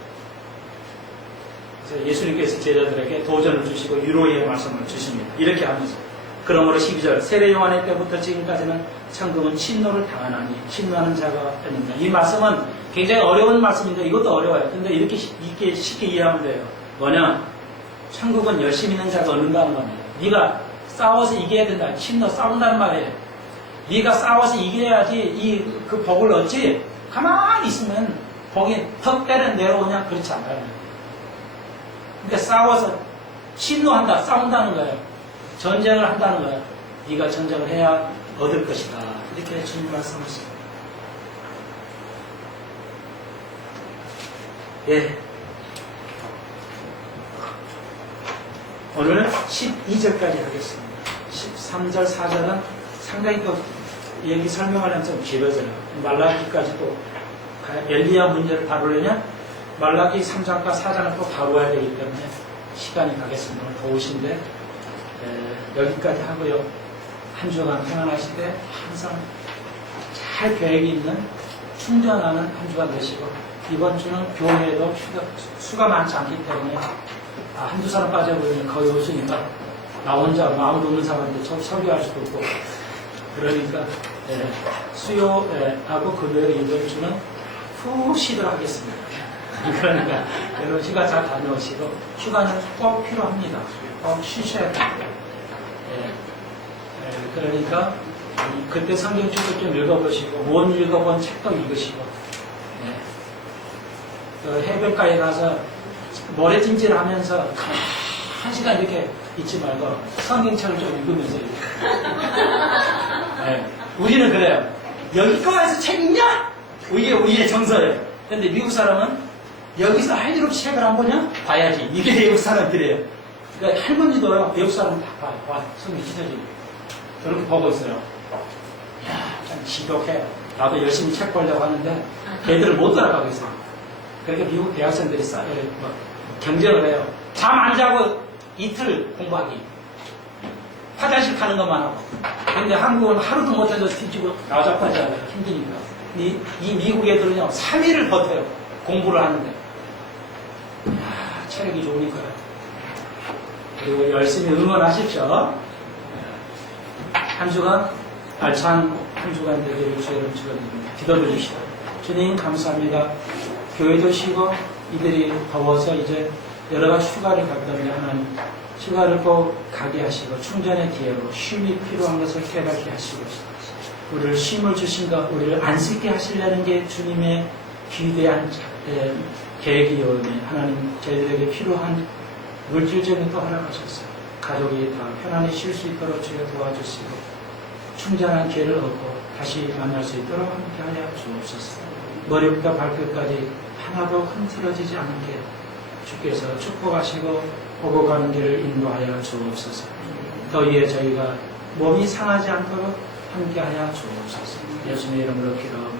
그래서 예수님께서 제자들에게 도전을 주시고 유로의 말씀을 주십니다. 이렇게 하면서 그러므로 12절 세례 요한의 때부터 지금까지는 천국은 침노를 당하나니 침노하는 자가 없느니라. 이 말씀은 굉장히 어려운 말씀인데 이것도 어려워요. 근데 이렇게 쉽게 이해하면 돼요. 뭐냐? 천국은 열심히 있는 자가 얻는다는 겁니다. 네가 싸워서 이겨야 된다. 침노 싸운다는 말이에요. 네가 싸워서 이겨야지 그 복을 얻지. 가만히 있으면 복이 턱 때려 내려오냐? 그렇지 않아요. 그러니까 싸워서 침노한다. 싸운다는 거예요. 전쟁을 한다는 거예요. 네가 전쟁을 해야 얻을 것이다. 이렇게 주님 말씀하십니다. 예. 오늘 12절까지 하겠습니다. 13절, 4절은 상당히 또 얘기 설명하려면 좀 길어져요. 말라기까지 또 엘리야 문제를 다루려면 말라기 3장과 4장을 또 다루어야 되기 때문에 시간이 가겠습니다. 오늘 더우신데 여기까지 하고요. 한 주간 평안하시되 항상 잘 계획이 있는 충전하는 한 주간 되시고 이번 주는 교회에도 수가 많지 않기 때문에 한두 사람 빠져버리면 거의 없으니까 나 혼자 마음도 없는 사람인데 설교할 수도 없고 그러니까 수요하고 금요일 이번 주는 푹 쉬도록 하겠습니다. 그러니까 여러분 휴가 잘 다녀오시고 휴가는 꼭 필요합니다. 꼭 쉬셔야 됩니다. 그러니까 그때 성경책도 좀 읽어보시고 못 읽어본 책도 읽으시고 그 해변가에 가서 모래찜질하면서 한 시간 이렇게 있지 말고 성경책을 좀 읽으면서 우리는 그래요. 여기까지 책 읽냐? 이게 우리의 정서예요. 근데 미국 사람은 여기서 할 일 없이 책을 안 보냐? 봐야지. 이게 외국 사람들이에요. 그러니까 할머니도요, 외국 사람 다 봐요. 와, 성경 찢어지고. 그렇게 보고 있어요. 이야, 참 지독해요. 나도 열심히 책 보려고 하는데 걔들을 못 따라가고 있어요. 그러니까 미국 대학생들이 경쟁을 해요. 잠 안 자고 이틀 공부하기. 화장실 가는 것만 하고. 근데 한국은 하루도 못 해서 뒤지고 나잡하잖아요. 힘드니까. 이 미국 애들은요, 3일을 버텨요. 공부를 하는데. 이야, 체력이 좋으니까요. 그리고 열심히 응원하십시오. 한 주간 알찬 한 주간 되기를 주의 이름 축원드립니다. 기도드립시다. 주님 감사합니다. 교회도 쉬고 이들이 더워서 이제 여러 가지 휴가를 갔던데 하나님 휴가를 꼭 가게 하시고 충전의 기회로 쉼이 필요한 것을 깨닫게 하시고 우리를 쉼을 주신 것, 우리를 안식게 하시려는 게 주님의 기대한 계획이오니 하나님 저희들에게 필요한 물질적인 또 허락하셨어요. 가족이 다 편안히 쉴 수 있도록 주여 도와주시고 충전한 기회를 얻고 다시 만날 수 있도록 함께하여 주옵소서. 머리부터 발끝까지 하나도 흐트러지지 않게 주께서 축복하시고 오고 가는 길을 인도하여 주옵소서. 더위에 저희가 몸이 상하지 않도록 함께하여 주옵소서. 예수님의 이름으로 기도합니다.